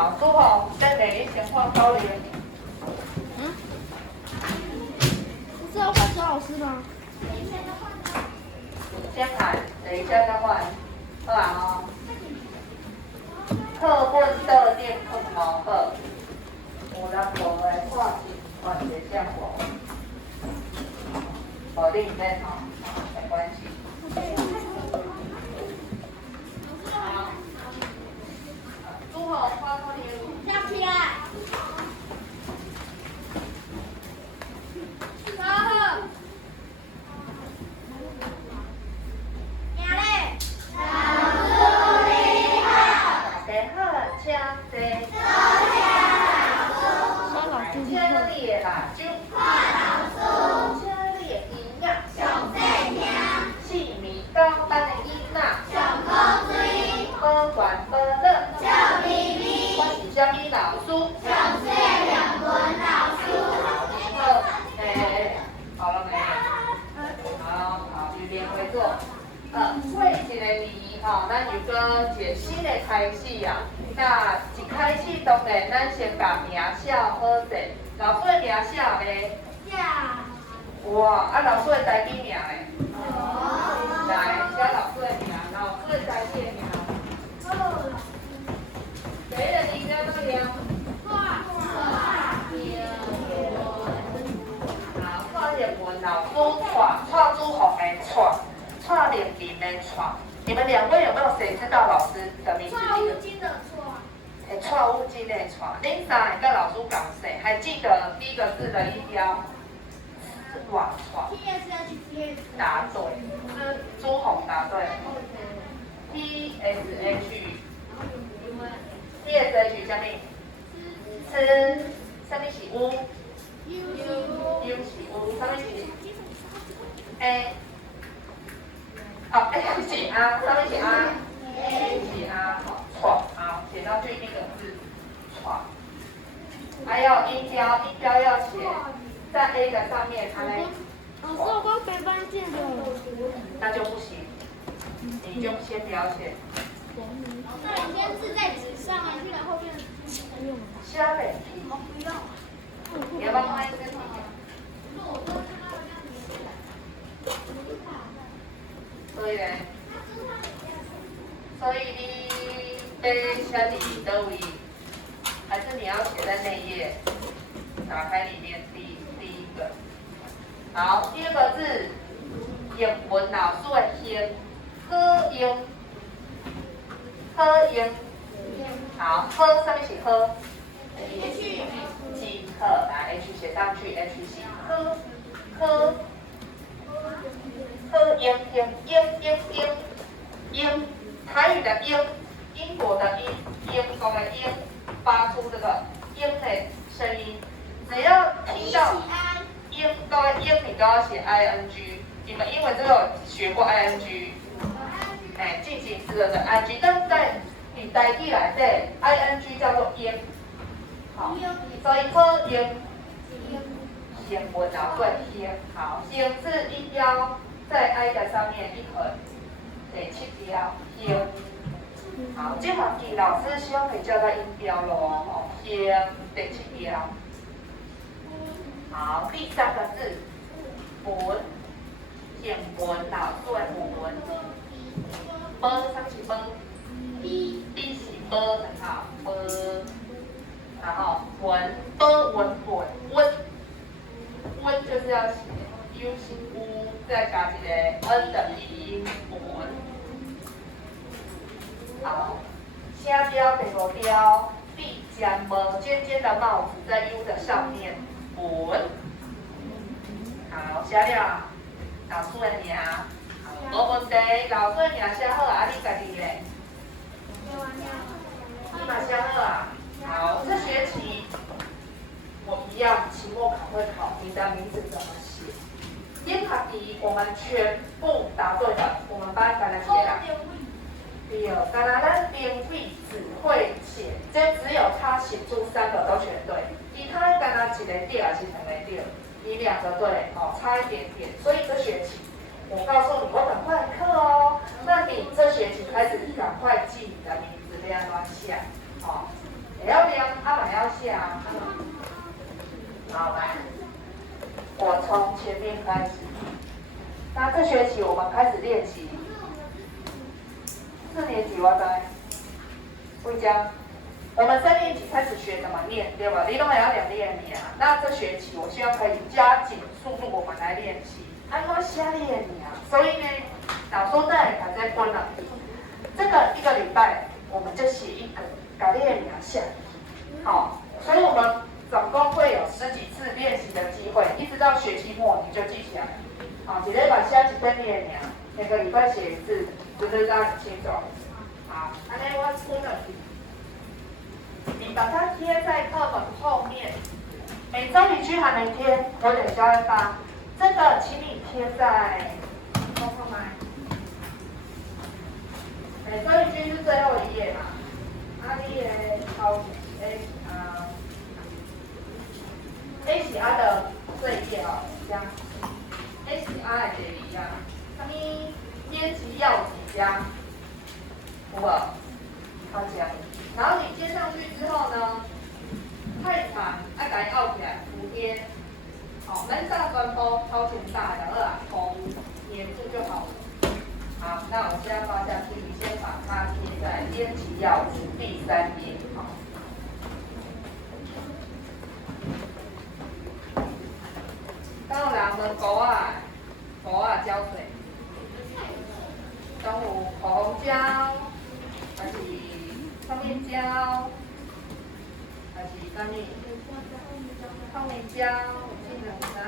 好，朱红跟美丽先画高连。嗯？不是要换周老师吗？先喊，等一下再换。好啊哦。课本倒点课毛好，有人无来看是换一项无，无你唔免吼，没关系。好，朱红画高连。站起来。好。赢嘞！请你的辣椒，请你的营养，四面高班的囡仔，好管好乐，我是什么老师？好了没？好，语言回作。过一个字吼，咱就搁一个新的开始啊。那一开始当然咱先把名写好势。老师的名写咧？哇，老师的台语名咧？来，写老师的名，老师的台语的名。谁的名叫做梁？好，蔡英文老师蔡朱红的蔡玲玲的蔡。你们两位有没有谁知道老师的名字？错误金的错。错误金的错。恁三个跟老师讲谁？还记得第一个字的音标？往错。答对。朱红答对。TSH。TSH 什么？吃。什么是乌？U 是乌，什么是 A？ 好 ，A 是啊，什么是啊 ？A 是啊，错，好，写到最第一个字，错。还有音标要写在 A 的上面，才能。老师，我刚没发现的。那就不行，你就先不要写。那你先字在纸上啊，记得后面用。下面。不用。你要不要放在这里？所以你被写你都位，还是你要写在内页？打开里面第一个。好，第二个字，英文老师的英，好英，好英。好，好上面是好。G 好，来 H 写上去 ，H 是好，好。英，台语的英，英国的英，英国的英，发出这个英的声音。只要听到英你都要写 ing。你们英文都有学过 ing， 进行式的 ing， 但是在你台语来对 ing 叫做英。好，所以好英。英文啊，对，英好，英字音标在 I 的上面一横，第7标英。好，这学期老师希望可以教到音标咯，哦，英第7标。好，第3个字文，英文老师的文，波上是波，B 是波，很好，波，然后文波文本温。温就是要写 U 型乌，再加一个 N 的鼻音文。好，下标第5标，必将么尖尖的帽子在 U 的上面文。好，写了老师的名，无问题，老师的名写好啊，你家己嘞？你嘛写好啊？好，这学期。我一样，期末考会考你的名字怎么写？编考题我们全部答对了，我们班敢来写啦。对，敢来咱编委只会写，就只有他写出3个都全对，其他敢来一个对还是2个对，你2个对，哦，差一点点。所以这学期我告诉你，我赶快课哦，那你这学期开始赶快记你的名字，这样乱写，哦。也要练，还要写啊。好，来，我从前面开始。那这学期我们开始练习4年级我知，会教。我们3年级开始学怎么念，对吧？你都还要练啊。那这学期我希望可以加紧速度，我们来练习。按照瞎练啊，所以呢，老师在还在分了。这个1个礼拜我们就写一个，改练2下。好，所以我们总共会有10几次练习的机会，一直到学期末你就记起来。好，一个把下几篇练啊，每个礼拜写1次，不是这样很清楚。好，安尼我分了。你把它贴在课本后面，每周一句还没贴，我等一下会发。这个请你贴在后面。每周一句是最后1页嘛？你的后A 是的这一页哦，这样。A 是的第2啊，什么编辑要几家？有无？好这样。然后你接上去之后呢，太长，要把它凹起来，补贴。好，门上端包超前大的2啊，头粘住就好了。好，那我现在发下去，你先把它贴在编辑要旨第3页。好。当然，我们狗啊胶水，中有口红胶，还是上面胶，还是啥物？透明胶，这2个。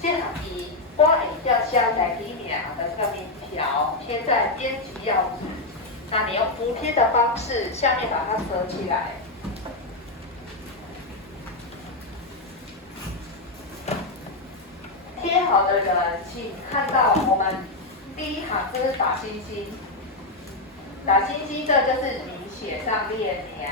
这行字我会要写在里面的上面条贴在编辑要旨，那你用补贴的方式下面把它折起来。贴好的人，请看到我们第1行这是打星星，打星星这就是你写上列名，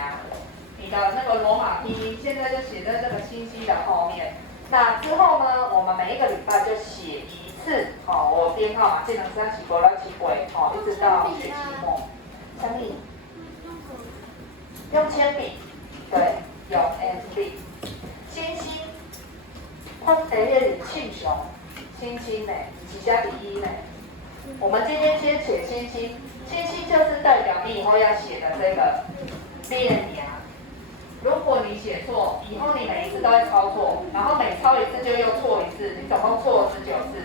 你的那个罗马拼音现在就写在这个星星的后面。那之后呢，我们每一个礼拜就写1次，我编号嘛，技能3起过来起轨，一直到学期末。铅笔，用铅笔，对，用 NB。星星，看第迄个庆雄，星星呢，是写第1呢。我们今天先写星星，星星就是代表你以后要写的这个列名。如果你写错，以后你每一次都会抄错，然后每抄1次就又错1次，你总共错19次。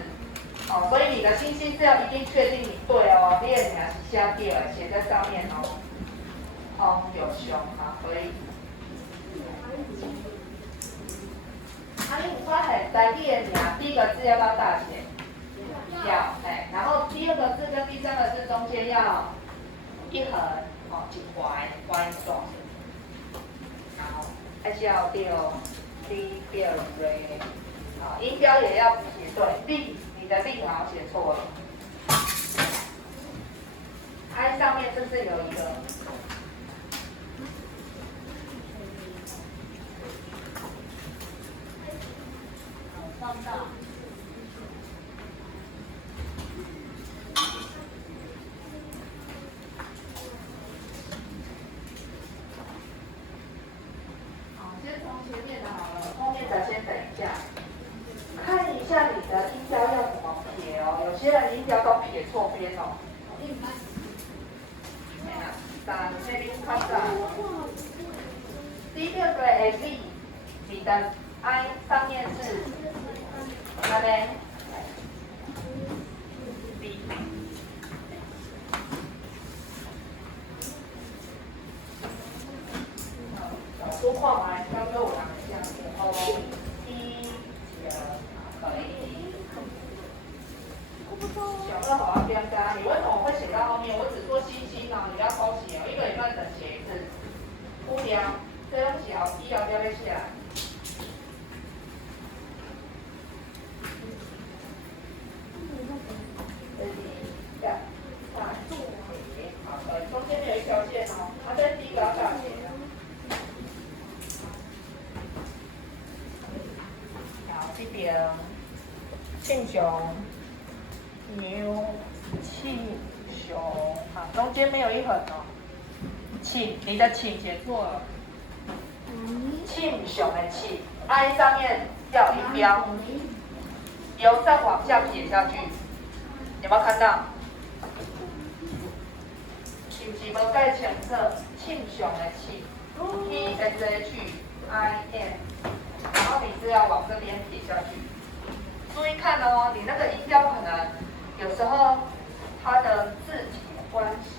所以你的星星是要一定确定你对哦，你的名是写对的，写在上面哦。有熊啊，可以。你有发现在你的名第1个字要不要大写？要，然后第2个字跟第3个字中间要1横，一划线。好，还是要对，D 对瑞，音标也要写对，你的力好像写错了。I 上面就是有一个，放大。先等一下，看一下你的音标要怎么撇哦。有些人音标都撇错边哦。但这边看到，第6个 A B， 你的 I 上面是那边 B。老师画完，刚刚我拿这样子哦。可以。小二好好编加，你为什么会写到后面？我只做星星哦，你要抄写哦，一个礼拜整写一次。无聊，这东西好低哦，不要背起来。好的，中间有一条线哦，这是第一个要大写的。好，这边庆雄。牛庆雄，好，中间没有一横哦。庆，你的庆写错了。庆雄的庆 ，I 上面要有音标，由上往下撇下去，有没有看到？是不是无盖前侧？庆雄的庆 ，T S H I N， 然后你是要往这边撇下去。注意看哦，你那个音标可能有时候它的字体关系。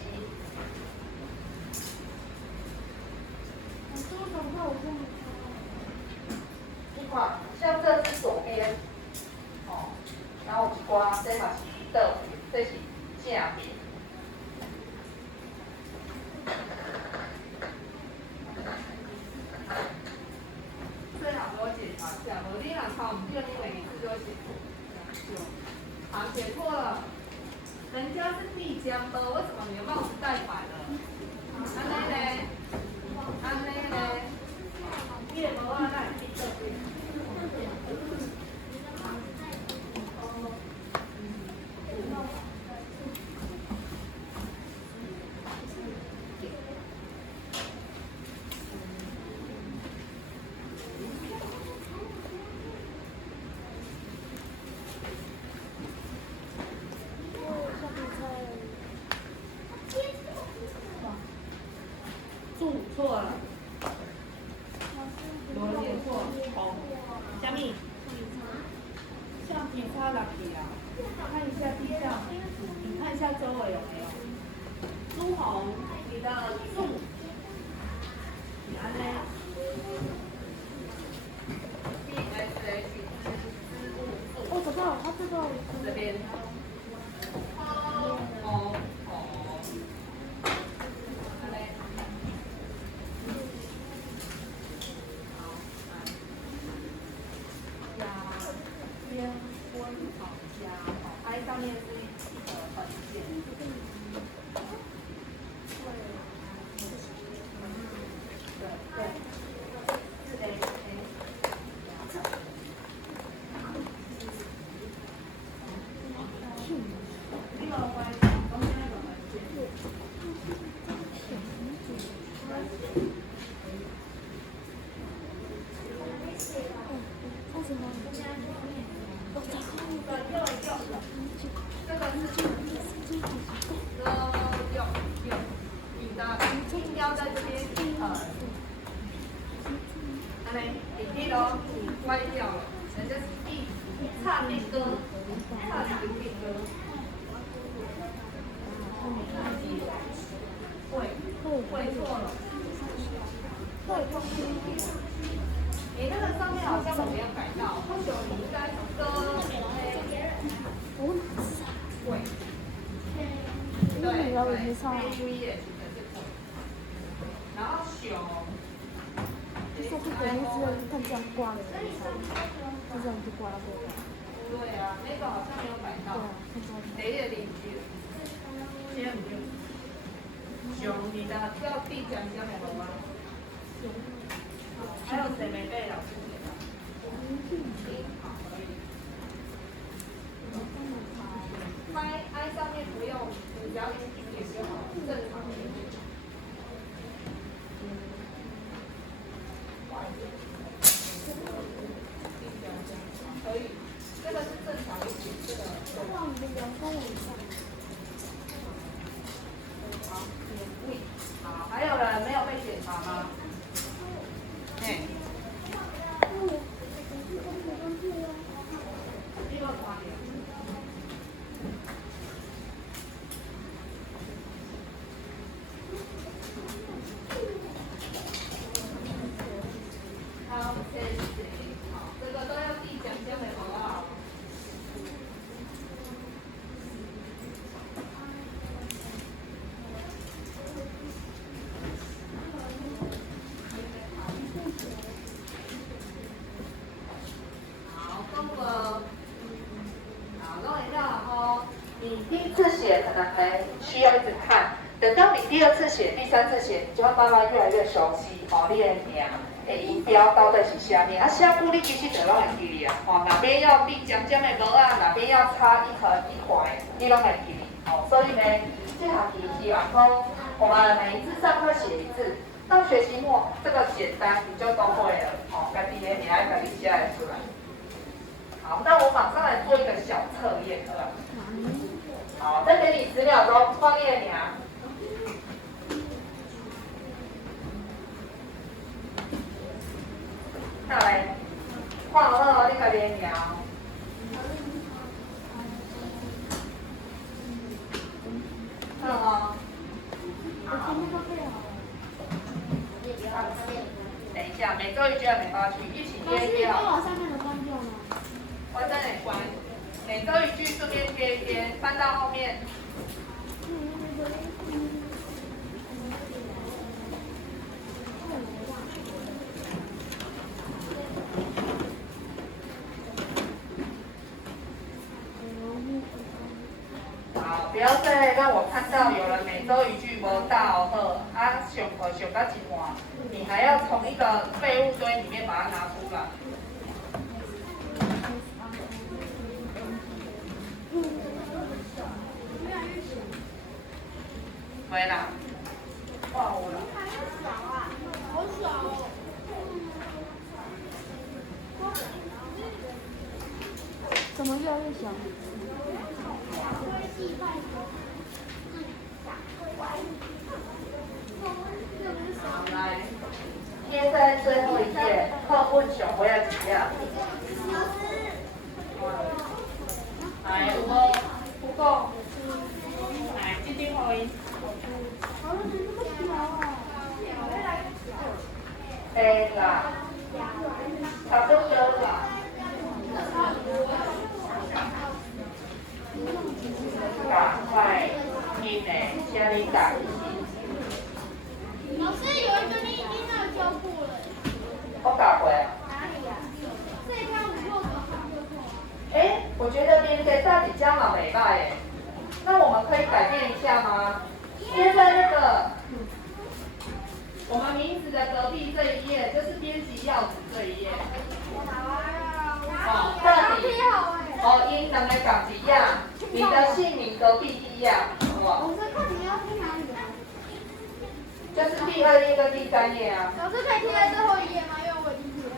一块，像这是左边，哦，然后有一挂，这嘛是倒边，这是正边。最好给我检查一下，我你若抄唔对，你每一次都写错。好，写错了。人家是丽江的，为什么你的帽子戴反了？安内嘞，安内嘞，叶无啊，那是倒边。错了，罗列错，红，虾米？橡皮擦哪里啊？看一下地上，你看一下周围有没有？朱红，你的树，你安呢 ？B S H 织物。哦，找到了，他这个这边。红。上面是一个横线，对，是 A。另外关系中间那个横线。你的音标在这边，安尼，你记咯，歪掉了，人家是 B， 差别歌，差别歌。会错了，你那个上面好像我没有改到，或许你应该歌。会。对，然后熊，就是这个意思，看这样挂的，就这样就挂到这里。对啊，那个好像没有摆到。谁的领域？先不用。熊，你的要必讲讲什么吗？还有谁没背老师给的？好，可以。I 上面不用，你只要一点就好，正常的。可以，这个是正常一点，这个。让你的员工一下。好，免费。好，还有人没有被检查吗？哎。这个花莲。好，谢谢。好，这个都要自己讲讲。需要一直看。等到你第2次写、第3次写，你就会慢慢越来越熟悉。哦，你的名的音标到底是啥物？啊，写久你其实就拢会记哩啊。哦，哪边要闭尖尖的膜啊，哪边要插一横一横，你拢会记哩。哦，所以呢，这学期希望说，我们每一次上课写一次，到学期末这个简单你就都会了。哦，家己的名爱家己写得出来。好，那我马上来做一个小测验，好吧？好，再给你10秒钟，放你的名。下来，看好你家己的名。看哦。好。等一下，每周一句还没发去，一起贴一贴好。把上面的关掉吗？关在哪关？每周一句，顺便贴一贴，翻到后面。好，不要再让我看到有人每周一句无到好，啊上课上到一半，你还要从一个废物堆里面把它拿出来。没啦，换我了。好小哦。怎么越来越小？好，来，贴在最后一页，课本上我要几页？来，有无？有够。来，这张互伊。对啦，差不多啦。赶快，你呢？请你赶紧。老师有一个你已经有教过了。我教过啊。哪里啊？这一张5、6种上课课。哎，我觉得连接大几家嘛没败哎，那我们可以改变一下吗？贴在那个我们名字的隔壁这一页，就是编辑要旨这一页。哦，这里哦，因两个讲一样，你的姓名隔壁一样，好不好？老师，看你要贴哪里啊？就是第2页跟第3页啊。老师可以贴在最后一页吗？因为我已经贴了。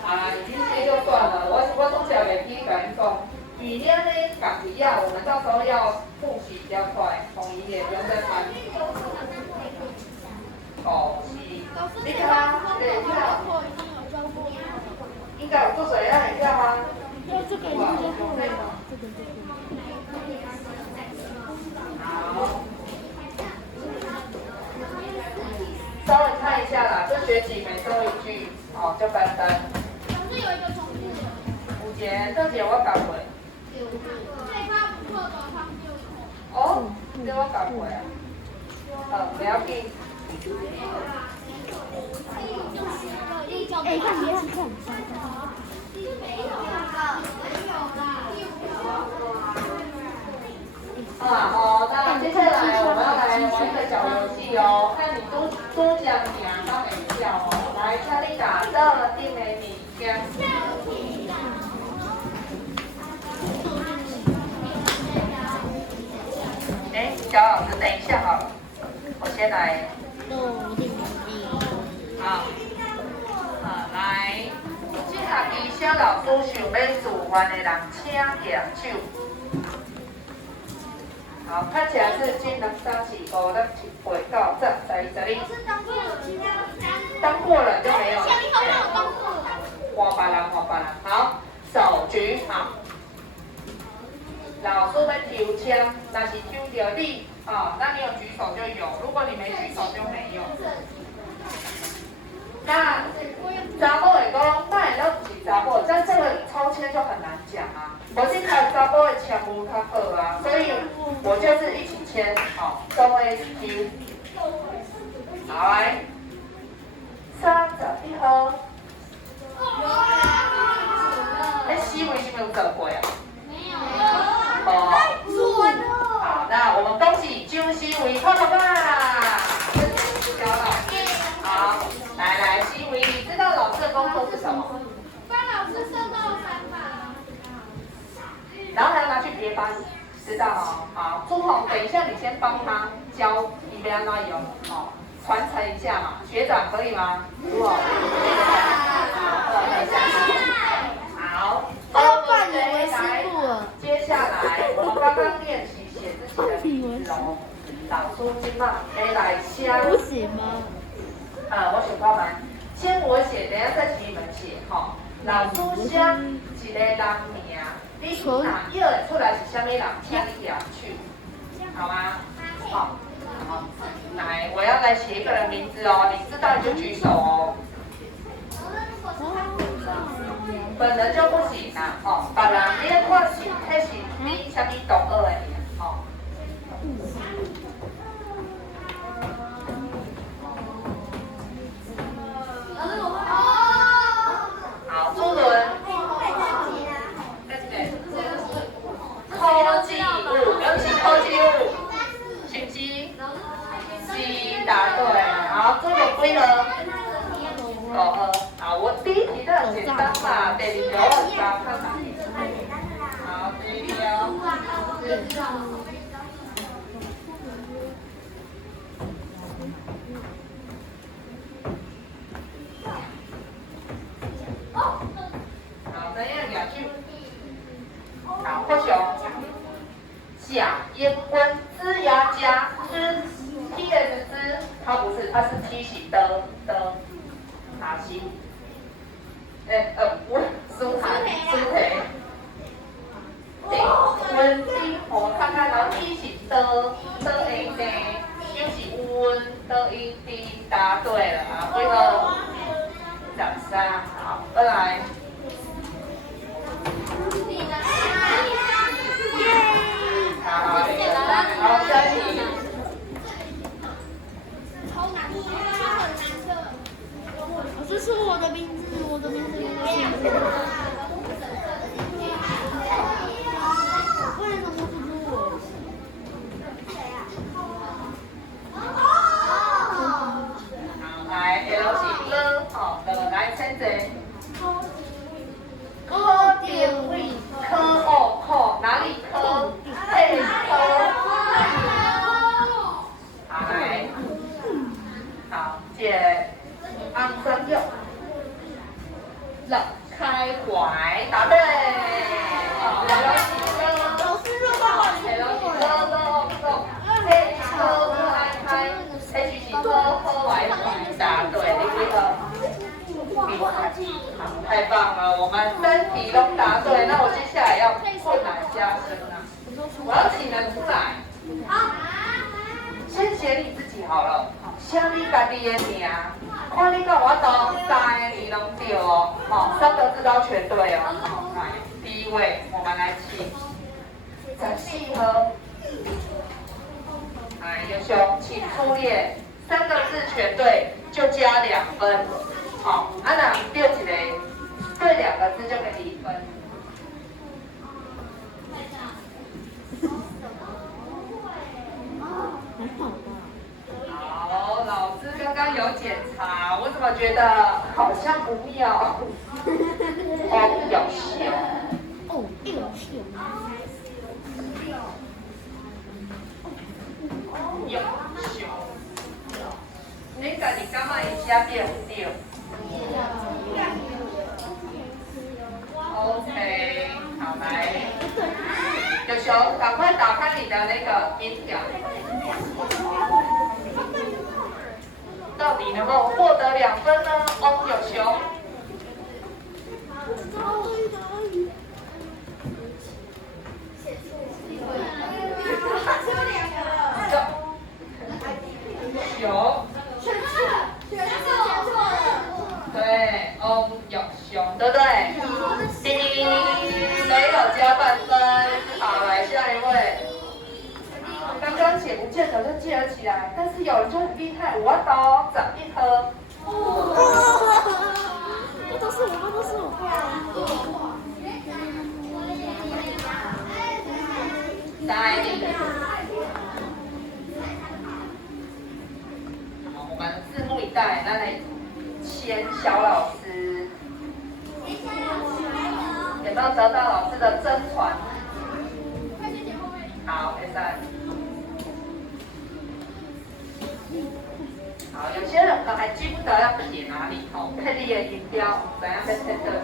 啊，已经贴就算了，我总想给第一个人讲，语言呢讲一样，我们到时候要复习比较快，统一也不用再翻。哦，是。老师，你看他，对，你看。应该有做水样，你看吗？这个已经教过了，这个。好。稍微看一下啦，这学期每周一句，哦，就单单。老师有一个重复的。5节，这节我教过。最怕不错的方就错。哦，这我教过啊。不要紧。哎，看别人看。好，那接下来我们要来玩一个小游戏哦，看你多讲名到哪叫哦。来，请你打这定的物件。哎，小老师，等一下好了，我先来。好，来，这学期小老师想要自愿的人请举手。好，看起来是1、2、3、4、5、6、7、8、9、10、11、12。老师当过了。当过了就没有了。前一头有当过了。换别人，换别人。好，手举好。老师要抽签，但是抽到你，那你有举手就有，如果你没举手就没有。那查某会讲，那会了不是查某，但这个抽签就很难讲啊。我是看查某的签无较好啊，所以我就是一起签，好，都会抽。好来，31号。C 为什么有做过啊？没有。哦。好，那我们恭喜么？帮老师收到3码。然后还要拿去别班，知道哦。好，朱红，等一下你先帮他教你别让他用，哦，传承一下嘛。学长可以吗？朱红。好，扮演为师傅了。接下来我们刚刚练习写自己的名字哦。老师今嘛来写。不行吗？我想看嘛，先我写，等下再请你们写哈。老师写一个人名，你哪要得出来是什么人，请你写去，好吗？好，好，来，我要来写一个人名字哦，你知道你就举手哦。本人就不行啦，哦，别人你要看是，迄是你什么同学的，哦。好，朱伦。科技物，尤其科技物，是不是？是答对。好，朱伦几号？5号。好，我第一题都很简单嘛，第二题我有加看看。好，第一题哦。好，怎样下去？好，或许甲烟温枝芽加枝 ，T S 枝，它不是，它是 T 型的，哪型？温苏台，苏台。对，温丁，我看看，然后 T 型的 A D， 又是温的一 D， 答对了啊，几号？13，好，再来。好，下一题。超难的，很难的。这是我的名字，我的名字。为什么不是我？好，来 L 是 L， 好，来先生。柯定位，柯哦柯，哪里柯？配柯。好，来，好，姐，安生用，乐开怀，答对。好，L 是 L， 老师又帮我，L 是 L， 配柯开开 ，H 是柯怀怀，答对，你几个？好，太棒了，我们3题都答对。那我接下来要困难加深啊！我要请人出来。先写你自己好了，写你家己的名，看你跟我都3个你拢对哦，好，3个字都全对哦。来，第一位，我们来请14号。来，优秀，请出列，3个字全对就加2分。好，那对一个，对2个字就给你1分。好，老师刚刚有检查，我怎么觉得好像不妙？哦，有熊。哦，有熊。有熊。你家己感觉伊写对唔对？OK， 好来，有熊，赶快打开你的那个音条，到底能够获得2分呢？哦，有熊。熊。对，有熊，对不对？叮，没有加半分。好，来下一位。刚刚写不见得就记了起来，但是有人就很厉害，我刀长一颗。这都是我，这都是我。下一题。好，我们拭目以待，那来签小老师。有没有得到老师的真传？好，现在。好，有些人可能还记不得要撇哪里哦，配你的音标，怎样在配的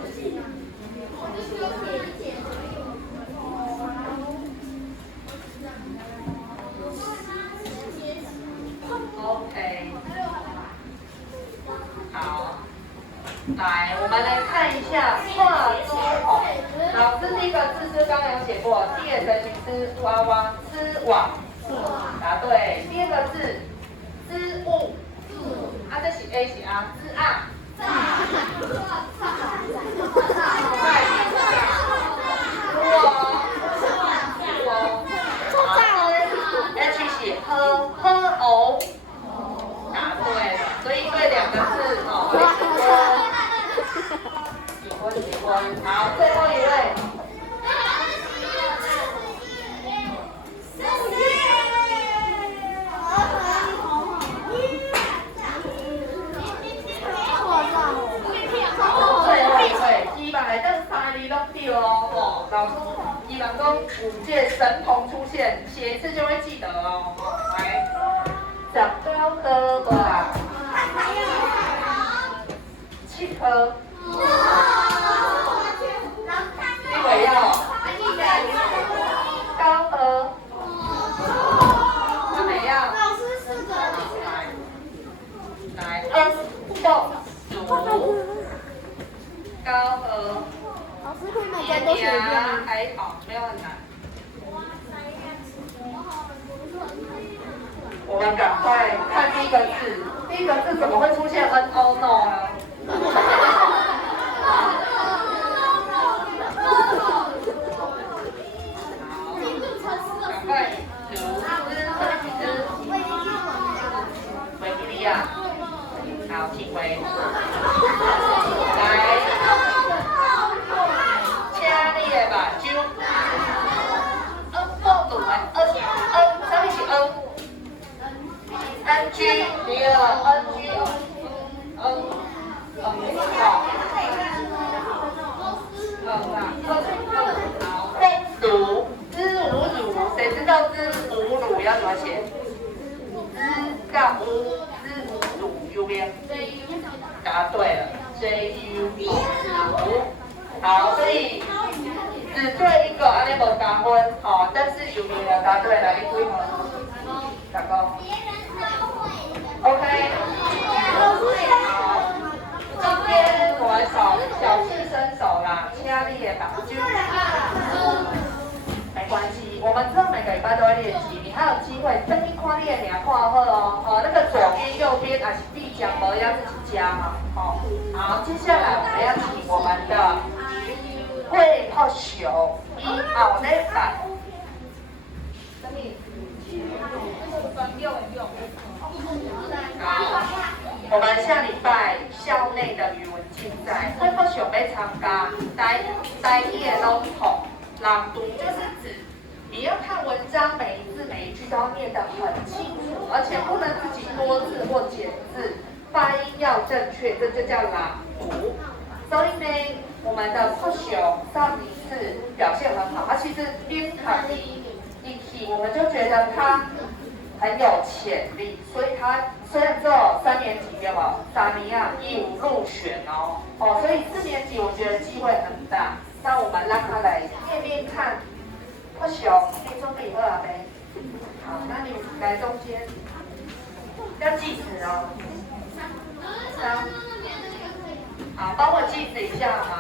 ？OK， 好，来，我们来看一下画猪红。老师第一个字是刚刚有写过，第一个是织娃娃，织网，答对。第二个字织物，这是 A 是啊，织啊。H 是喝偶，答对了，所以对两个字哦，喜欢，好，最后一位。老师，伊人讲5届神童出现，写一次就会记得哦。来，19颗无啦，7颗。你为要高和，他没要。来，2、高和。老师可以每天都学一遍吗？还好，没有很难。我们赶快看第一个字，第一个字怎么会出现 N O No 呢？赶快维吉利亚，好，请回。来。吧，就报读完上面是 N G 第二 N G 好，共读知无乳，谁知道知无乳要怎么写？知告无知无乳右边，答对了 ，J U 好，所以。只对一个，安尼无加分，好，但是有没有答对了？你几分？大哥 ，OK。好，今天我们小试身手啦，请你的把就没关系，我们之后每个礼拜都会练习，你还有机会等你看你的名看好哦。哦，那个左边、右边还是必讲的要自己加嘛，哦。好，接下来我们要请我们的。会泡球，一后咧办。什么？好，我们下礼拜校内的语文竞赛，会泡球要参加，台语的拢好，朗读就是指你要看文章，每一字每一句都要念得很清楚，而且不能自己多字或减字，发音要正确，这就叫朗读。所以呢，我们的破熊上一次表现很好，他其实边考一题，我们就觉得他很有潜力，所以他虽然只有3年级对吧，3年啊义务入选哦，所以4年级我觉得机会很大。那我们让他来念念看，破熊，你准备好了没？好，那你来中间，要计时哦。好，帮我计时一下好吗？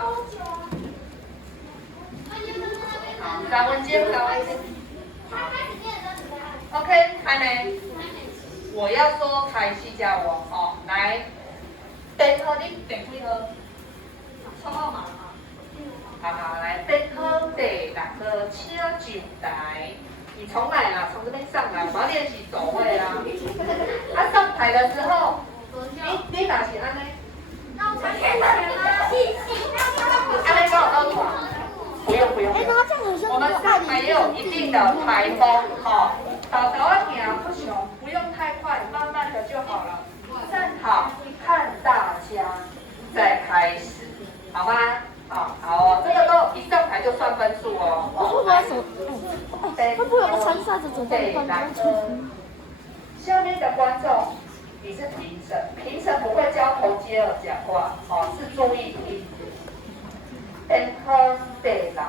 好，3分钟，3分钟。OK， 还没？我要说开始加我哦，来，电喝你电几喝？抽号码哈。好，来，电喝第6个，请上台。你重来啦，从这边上来，我们要练习走位啦。上台的时候，你打起安呢？不用。我们上台也有一定的台风，好，导要行不熊，不用太快，慢慢的就好了。站好，看大家，再开始，好吗？好哦，这个都一上会手，会不会有参赛者走在办公处？下面的观众，你是评审，评审不会交头接耳讲话，哦，是注意听。健康第6号，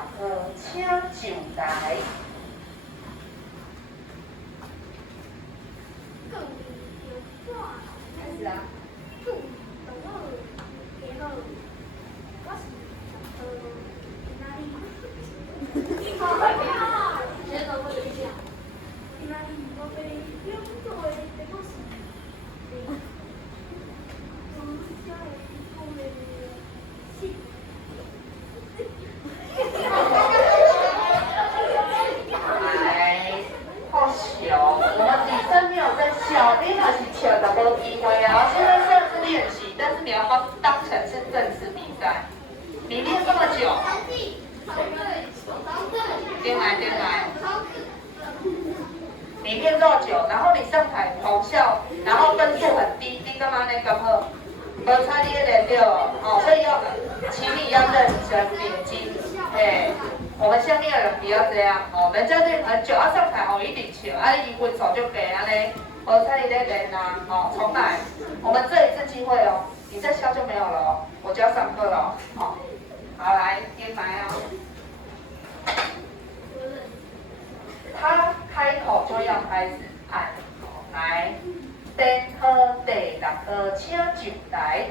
请上台。开始啊。你若是笑就无机会啊！现在算是练习，但是你要当成是正式比赛。你练这么久，进来。你练这么久，然后你上台咆哮，然后分数很低，你干嘛呢？咁好，无差你练对哦，所以请你要认真练睛，我们下面的人不要这样哦，人家练很久，上台一定笑，你分数就低安尼。我猜你在练啊，重来。我们这一次机会哦，你再笑就没有了哦，我就要上课了哦。好，来，先来哦。他开口就要开始按，来，电号第6号，请上台。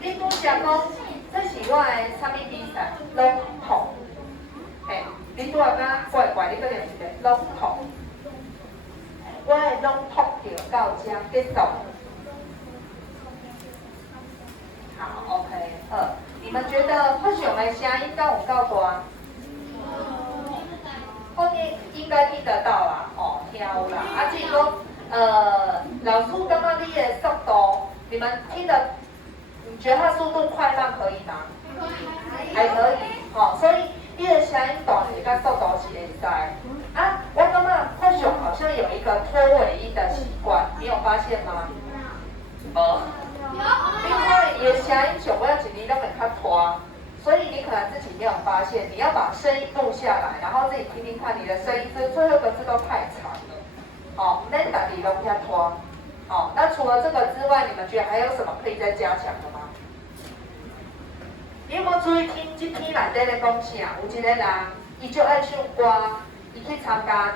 你拄则讲，这是我的啥物比赛？龙头。你拄仔敢怪怪，你搁念一遍拢托。我的拢托就到这结束。好 ，OK， 你们觉得发熊的声音敢有够大？后面应该听得到啦，听有啦。至于说，老师刚刚你的速度，你们听得，你觉得它速度快慢可以吗？还可以，所以你的声音大是跟速度是会使。我感觉发熊好像有一个拖尾音的习惯，你有发现吗？因为你的声音上尾一字拢会较拖。所以你可能自己没有发现，你要把声音录下来，然后自己听听看，你的声音是最后一个字都太长了，那打底都比较拖，那除了这个之外，你们觉得还有什么可以再加强的吗？你有没有注意听这篇内底咧讲啥？有一个人，伊就爱唱歌，伊去参加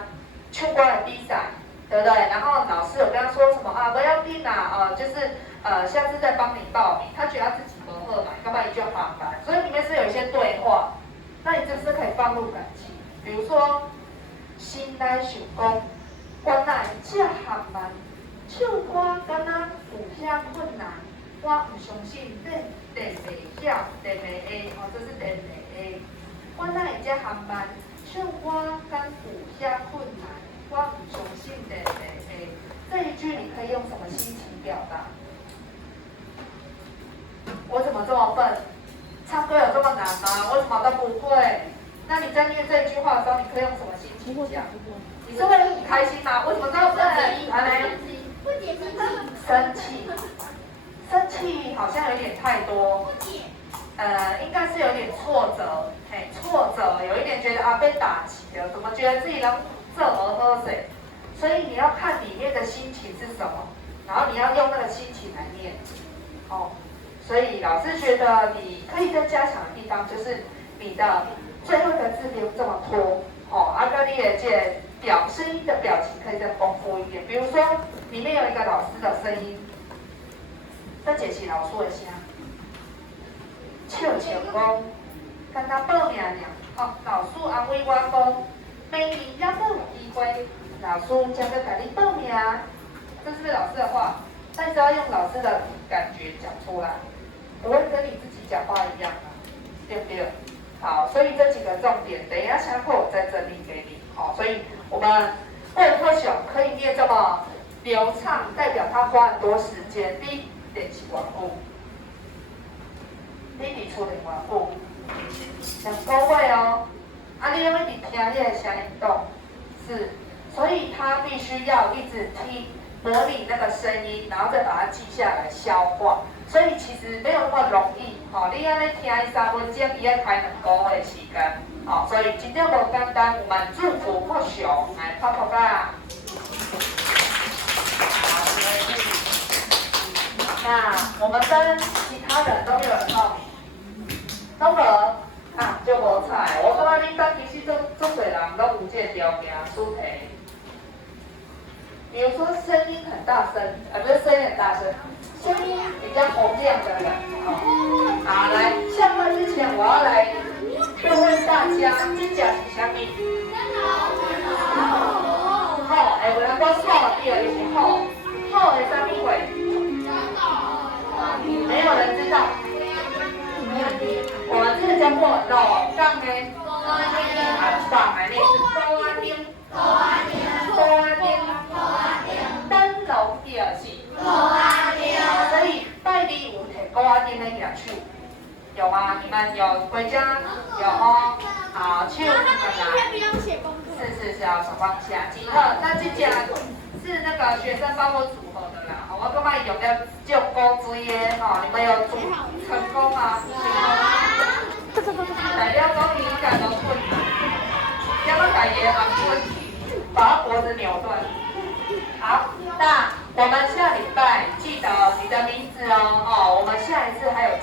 唱歌的比赛，对不对？然后老师有跟他说什么不要紧啦，就是下次再帮你报名。他觉得他自己不好嘛，干嘛一句航班？所以里面是有一些对话，那你这是可以放入感情。比如说，心内想讲，原来这航班唱歌敢若有遐困难，我唔相信你练袂晓，练袂会，这是练袂会。原来这航班唱歌敢有遐困难，我唔相信练袂会。这一句你可以用什么心情表达？我怎么这么笨？唱歌有这么难吗？我怎么都不会？那你在念这句话的时候，你可以用什么心情讲？你是会很开心吗？我怎么这么笨？不解生气，生气好像有点太多。应该是有点挫折，挫折，有一点觉得被打击了，怎么觉得自己能这么喝水？所以你要看里面的心情是什么，然后你要用那个心情来念，所以老师觉得你可以再加强的地方就是你的最后一个字不用这么拖，跟你的这声音的表情可以再丰富一点。比如说里面有一个老师的声音，这就是老师的声，笑笑讲，跟他报名尔，老师安慰我讲，明年要再有机会，老师将要给你报名，这是不是老师的话？但是要用老师的感觉讲出来。不会跟你自己讲话一样啊，对不对？好，所以这几个重点，等一下下课我再整理给你。所以我们为何熊可以念这么流畅，代表他花很多时间。第一点是缘故，你提出的缘故，讲高位哦。你要一直听你的声音动，是，所以他必须要一直听，模拟那个声音，然后再把它记下来消化。所以其实没有那么容易，你安尼听伊3分钟，伊要开2个月的时间，所以真正无简单。我们祝福福熊来拍拍吧。那我们跟其他人都没有人报名，都无就无彩。我感觉恁班其实足侪人拢有这个条件出题。比如说声音很大声，不是声音很大声。声音比较洪亮的人，好，来，下课之前我要来问问大家，这讲是啥物？好，有人讲好，第二个是好，好的啥物话？没有人知道。我们这个叫做老杠的，很棒，来念是高安丁，高安丁，灯笼第二是。所以拜礼有摕高阿丁的乐曲，有吗？你们有回家有好，手那个来。是要手放下。几个？那这家是那个学生帮我组合的啦。我感觉有没有就高追的你们有组成功吗？材料讲你感到困难，要不要改也很困难，把他脖子扭断。好，那我们下礼拜记得你的名字哦。我们下一次还有